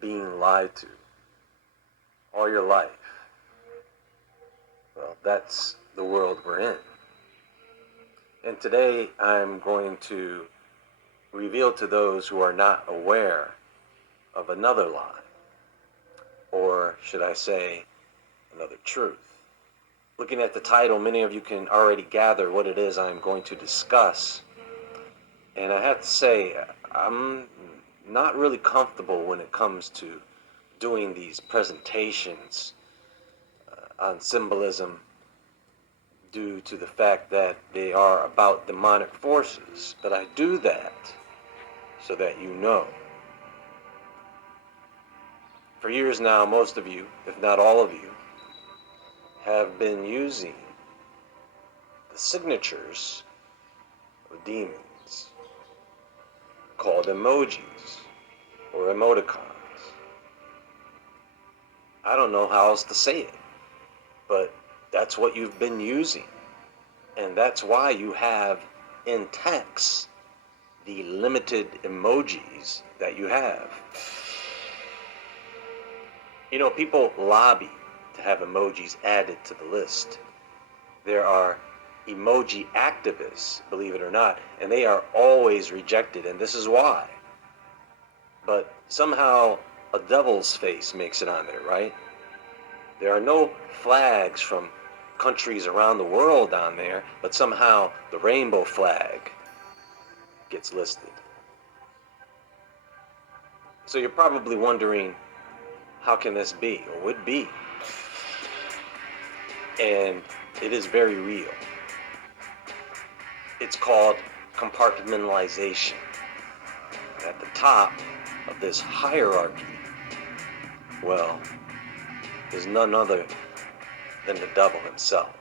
Being lied to all your life. Well, that's the world we're in. And today I'm going to reveal to those who are not aware of another lie, or should I say, another truth. Looking at the title, many of you can already gather what it is I'm going to discuss. And I have to say, I'm not really comfortable when it comes to doing these presentations on symbolism due to the fact that they are about demonic forces. But I do that so that you know. For years now, most of you, if not all of you, have been using the signatures of demons called emojis or emoticons. I don't know how else to say it, but that's what you've been using. And that's why you have in text the limited emojis that you have. You know, people lobby to have emojis added to the list. There are emoji activists, believe it or not, and they are always rejected, and this is why. But somehow a devil's face makes it on there, right? There are no flags from countries around the world on there, but somehow the rainbow flag gets listed. So you're probably wondering, how can this be, or would be? And it is very real. It's called compartmentalization. At the top of this hierarchy, well, is none other than the devil himself.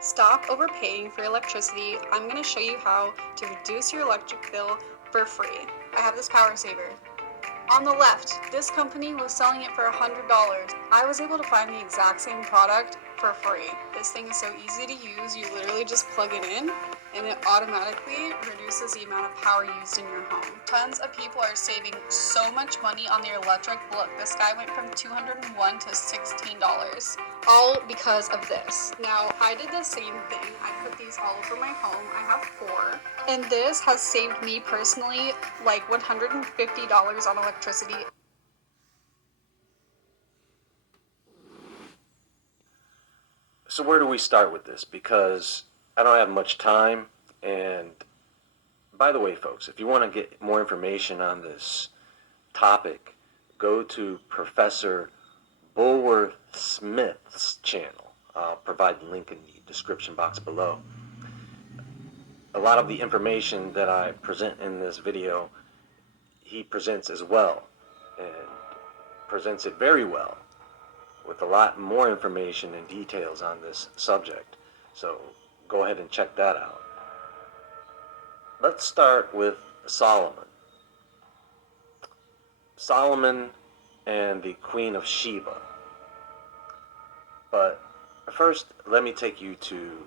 Stop overpaying for electricity. I'm going to show you how to reduce your electric bill for free. I have this power saver. On the left, this company was selling it for $100. I was able to find the exact same product for free. This thing is so easy to use. You literally just plug it in and it automatically reduces the amount of power used in your home. Tons of people are saving so much money on their electric. Look, this guy went from $201 to $16. All because of this. Now, I did the same thing. I put these all over my home. I have 4. And this has saved me personally like $150 on electricity. So where do we start with this? Because I don't have much time. And by the way, folks, if you want to get more information on this topic, go to Professor Bulworth Smith's channel. I'll provide the link in the description box below. A lot of the information that I present in this video, he presents as well, and presents it very well, with a lot more information and details on this subject. So go ahead and check that out. Let's start with Solomon. Solomon and the Queen of Sheba. But first, let me take you to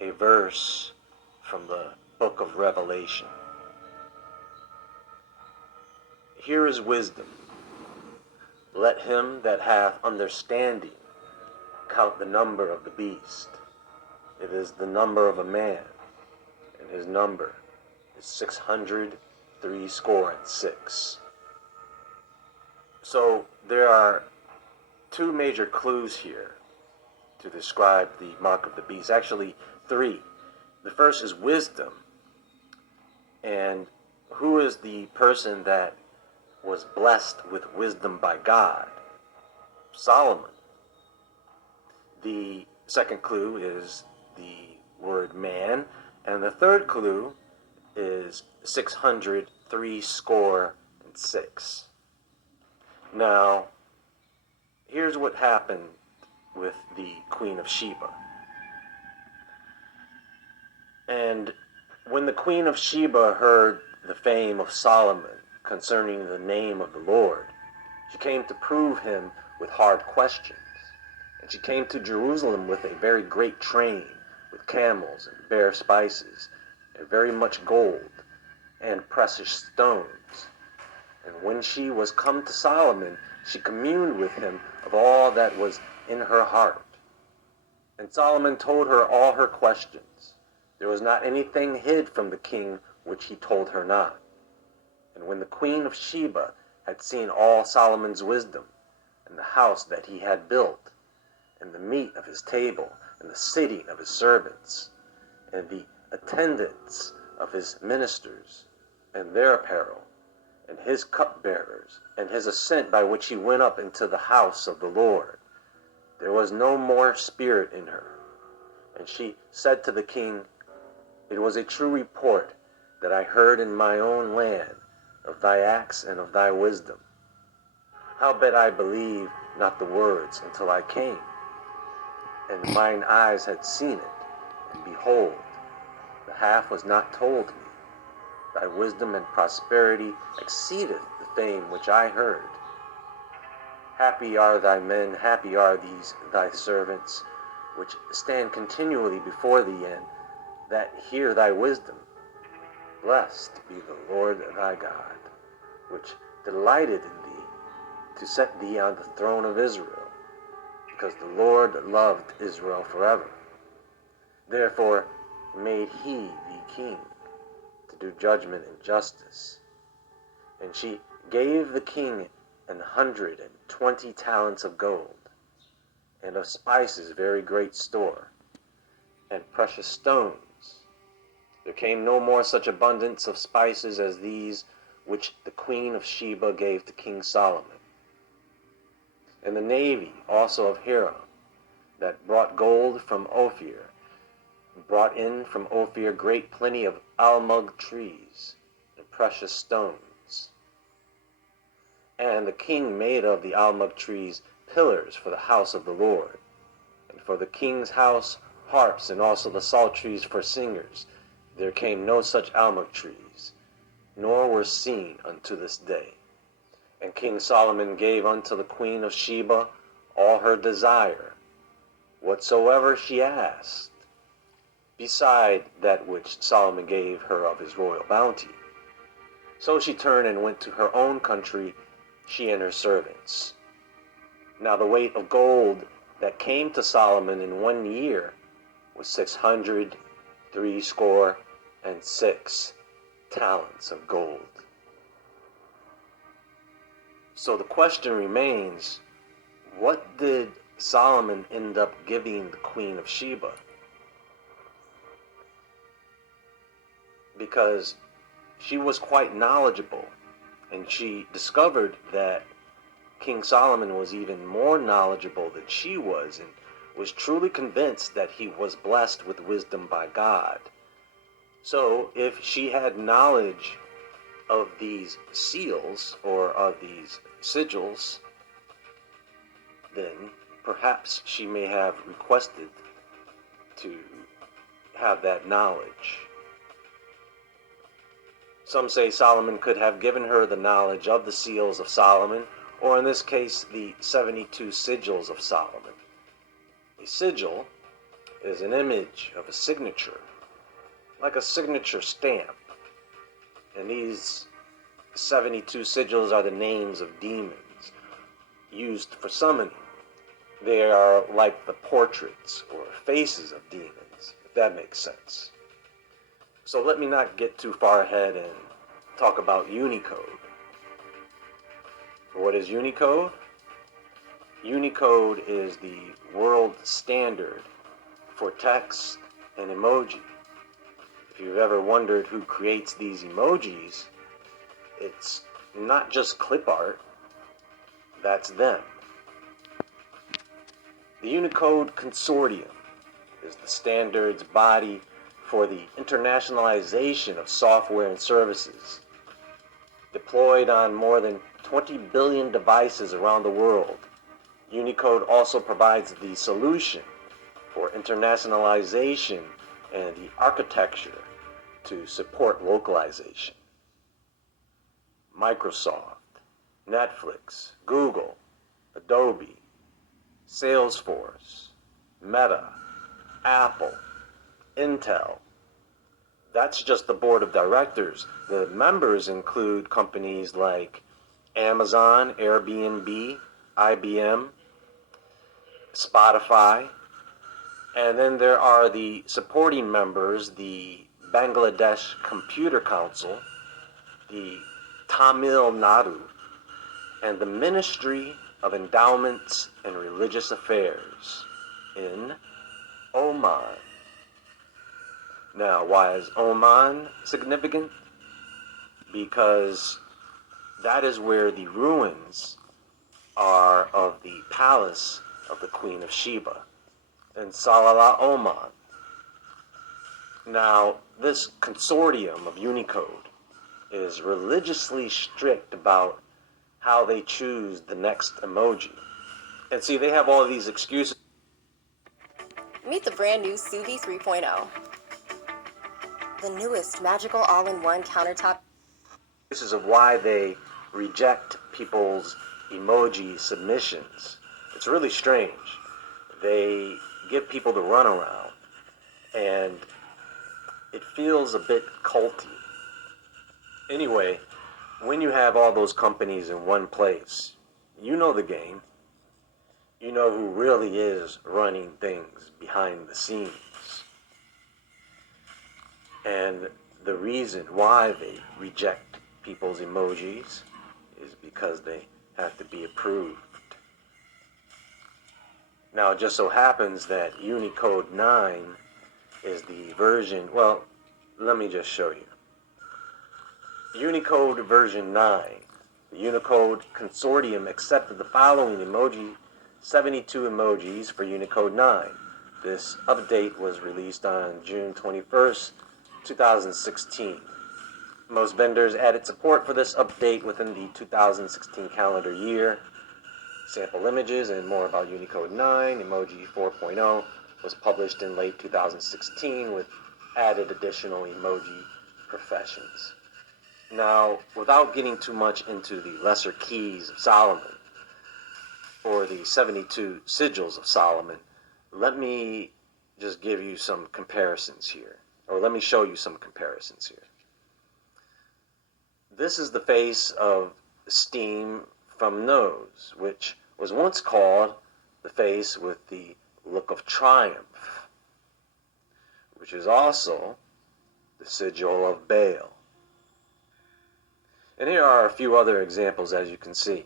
a verse from the book of Revelation. Here is wisdom. Let him that hath understanding count the number of the beast. It is the number of a man, and his number is 666. So there are 2 major clues here to describe the mark of the beast. Actually, 3. The first is wisdom. And who is the person that was blessed with wisdom by God? Solomon. The second clue is the word man. And the third clue is 666. Now, here's what happened with the Queen of Sheba. And when the Queen of Sheba heard the fame of Solomon concerning the name of the Lord, she came to prove him with hard questions. And she came to Jerusalem with a very great train, with camels and bare spices, and very much gold, and precious stones. And when she was come to Solomon, she communed with him of all that was in her heart. And Solomon told her all her questions. There was not anything hid from the king which he told her not. And when the Queen of Sheba had seen all Solomon's wisdom, and the house that he had built, and the meat of his table, and the sitting of his servants, and the attendance of his ministers, and their apparel, and his cupbearers, and his ascent by which he went up into the house of the Lord, there was no more spirit in her. And she said to the king, It was a true report that I heard in my own land of thy acts and of thy wisdom. Howbeit I believed not the words until I came, and mine eyes had seen it, and behold, the half was not told me. Thy wisdom and prosperity exceedeth the fame which I heard. Happy are thy men, happy are these thy servants, which stand continually before thee, and that hear thy wisdom. Blessed be the Lord thy God, which delighted in thee, to set thee on the throne of Israel, because the Lord loved Israel forever. Therefore made he thee king, to do judgment and justice. And she gave the king 120 talents of gold, and of spices very great store, and precious stones. There came no more such abundance of spices as these which the Queen of Sheba gave to King Solomon. And the navy also of Hiram, that brought gold from Ophir, brought in from Ophir great plenty of almug trees and precious stones. And the king made of the almug trees pillars for the house of the Lord, and for the king's house harps, and also the psalteries for singers. There came no such almug trees, nor were seen unto this day. And King Solomon gave unto the Queen of Sheba all her desire, whatsoever she asked, beside that which Solomon gave her of his royal bounty. So she turned and went to her own country, she and her servants. Now the weight of gold that came to Solomon in 1 year was 666 talents of gold. So the question remains, what did Solomon end up giving the Queen of Sheba? Because she was quite knowledgeable, and she discovered that King Solomon was even more knowledgeable than she was, and was truly convinced that he was blessed with wisdom by God. So if she had knowledge of these seals, or of these sigils, then perhaps she may have requested to have that knowledge. Some say Solomon could have given her the knowledge of the seals of Solomon, or in this case, the 72 sigils of Solomon. A sigil is an image of a signature, like a signature stamp. And these 72 sigils are the names of demons used for summoning. They are like the portraits or faces of demons, if that makes sense. So let me not get too far ahead and talk about Unicode. What is Unicode? Unicode is the world standard for text and emoji. If you've ever wondered who creates these emojis, it's not just clip art, that's them. The Unicode Consortium is the standards body for the internationalization of software and services, deployed on more than 20 billion devices around the world. Unicode also provides the solution for internationalization and the architecture to support localization. Microsoft, Netflix, Google, Adobe, Salesforce, Meta, Apple, Intel. That's just the board of directors. The members include companies like Amazon, Airbnb, IBM, Spotify, and then there are the supporting members, the Bangladesh Computer Council, the Tamil Nadu, and the Ministry of Endowments and Religious Affairs in Oman. Now, why is Oman significant? Because that is where the ruins are of the palace of the Queen of Sheba in Salalah, Oman. Now, this consortium of Unicode is religiously strict about how they choose the next emoji. And see, they have all these excuses. Meet the brand new Suvi 3.0. The newest magical all-in-one countertop. This is of why they reject people's emoji submissions. It's really strange. They give people the runaround, and it feels a bit culty. Anyway, when you have all those companies in one place, you know the game. You know who really is running things behind the scenes. And the reason why they reject people's emojis is because they have to be approved. Now, it just so happens that Unicode 9 is the version, well, let me just show you. Unicode version 9, the Unicode Consortium accepted the following 72 emojis for Unicode 9. This update was released on June 21st, 2016. Most vendors added support for this update within the 2016 calendar year. Sample images and more about Unicode 9, Emoji 4.0, was published in late 2016 with added additional emoji professions. Now, without getting too much into the lesser keys of Solomon, or the 72 sigils of Solomon, let me just give you some comparisons here, or let me show you some comparisons here. This is the face of Steam from Nose, which was once called the face with the look of triumph, which is also the sigil of Baal. And here are a few other examples, as you can see.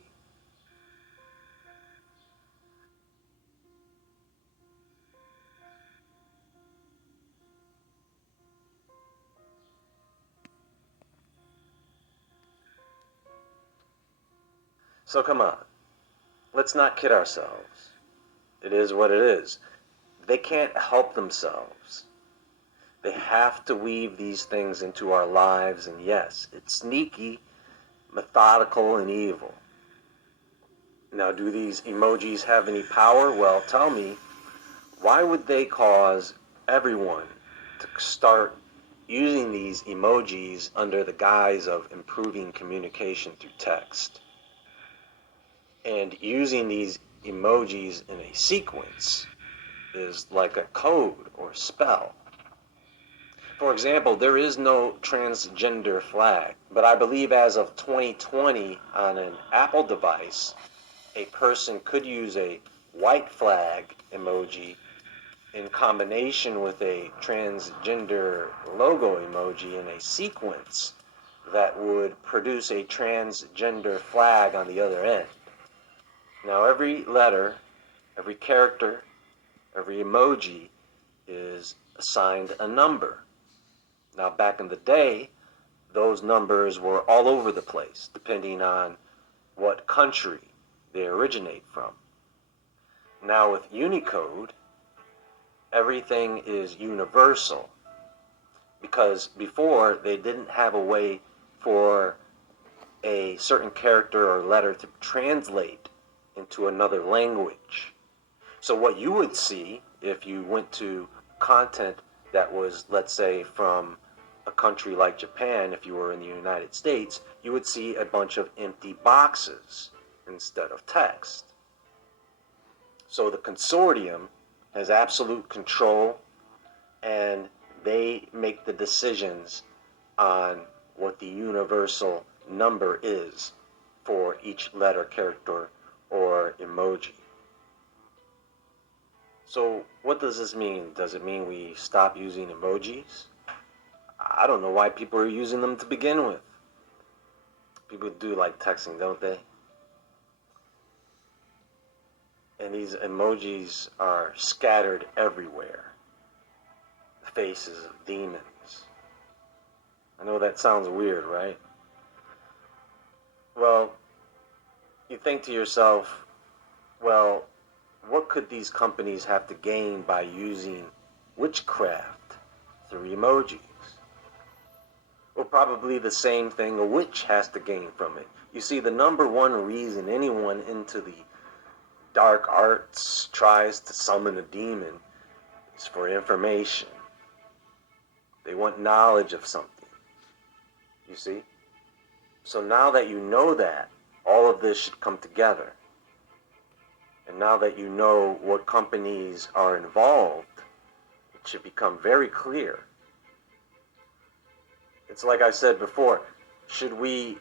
So come on, let's not kid ourselves. It is what it is. They can't help themselves. They have to weave these things into our lives, and yes, it's sneaky, methodical, and evil. Now, do these emojis have any power? Well, tell me, why would they cause everyone to start using these emojis under the guise of improving communication through text? And using these emojis in a sequence is like a code or spell. For example, there is no transgender flag, but I believe as of 2020 on an Apple device, a person could use a white flag emoji in combination with a transgender logo emoji in a sequence that would produce a transgender flag on the other end. Now, every letter, every character, every emoji is assigned a number. Now, back in the day, those numbers were all over the place, depending on what country they originate from. Now, with Unicode, everything is universal, because before they didn't have a way for a certain character or letter to translate into another language. So what you would see if you went to content that was, let's say, from a country like Japan, if you were in the United States, you would see a bunch of empty boxes instead of text. So the consortium has absolute control, and they make the decisions on what the universal number is for each letter, character, or emoji. So what does this mean? Does it mean we stop using emojis? I don't know why people are using them to begin with. People do like texting, don't they? And these emojis are scattered everywhere. The faces of demons. I know that sounds weird, right? Well, you think to yourself, well, what could these companies have to gain by using witchcraft through emojis? Well, probably the same thing a witch has to gain from it. You see, the number one reason anyone into the dark arts tries to summon a demon is for information. They want knowledge of something. You see? So now that you know that, all of this should come together. And now that you know what companies are involved, it should become very clear. It's like I said before, should we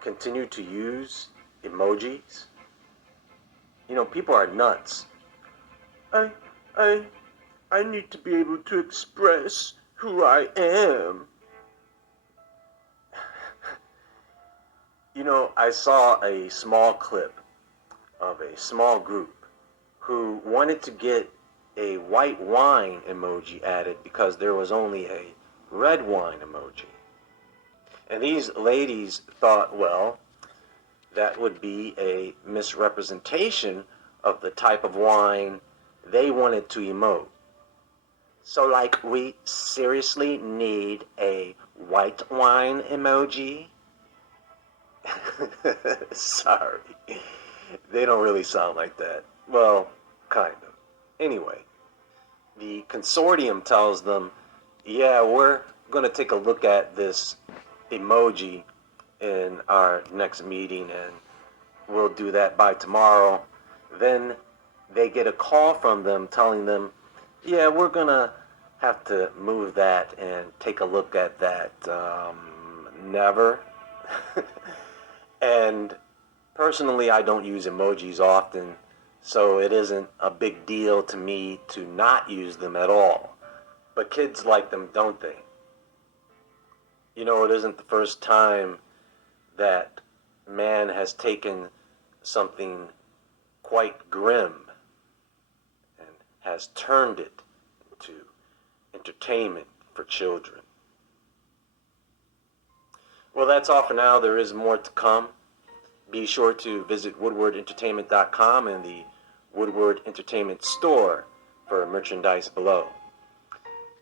continue to use emojis? You know, people are nuts. I need to be able to express who I am. You know, I saw a small clip of a small group who wanted to get a white wine emoji added because there was only a red wine emoji. And these ladies thought, well, that would be a misrepresentation of the type of wine they wanted to emote. So, like, we seriously need a white wine emoji? Sorry. They don't really sound like that. Well, kind of. Anyway, the consortium tells them, yeah, we're going to take a look at this emoji in our next meeting, and we'll do that by tomorrow. Then they get a call from them telling them, yeah, we're going to have to move that and take a look at that. Never. And personally, I don't use emojis often, so it isn't a big deal to me to not use them at all. But kids like them, don't they? You know, it isn't the first time that man has taken something quite grim and has turned it into entertainment for children. Well, that's all for now. There is more to come. Be sure to visit woodwardentertainment.com and the Woodward Entertainment store for merchandise below.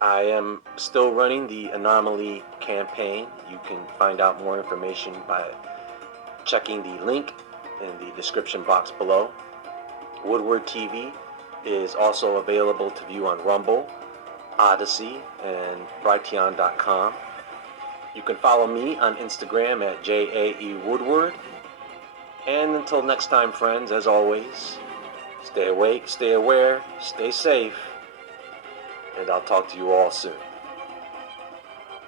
I am still running the Anomaly campaign. You can find out more information by checking the link in the description box below. Woodward TV is also available to view on Rumble, Odyssey, and Brighteon.com. You can follow me on Instagram at JAEWoodward. And until next time, friends, as always, stay awake, stay aware, stay safe, and I'll talk to you all soon.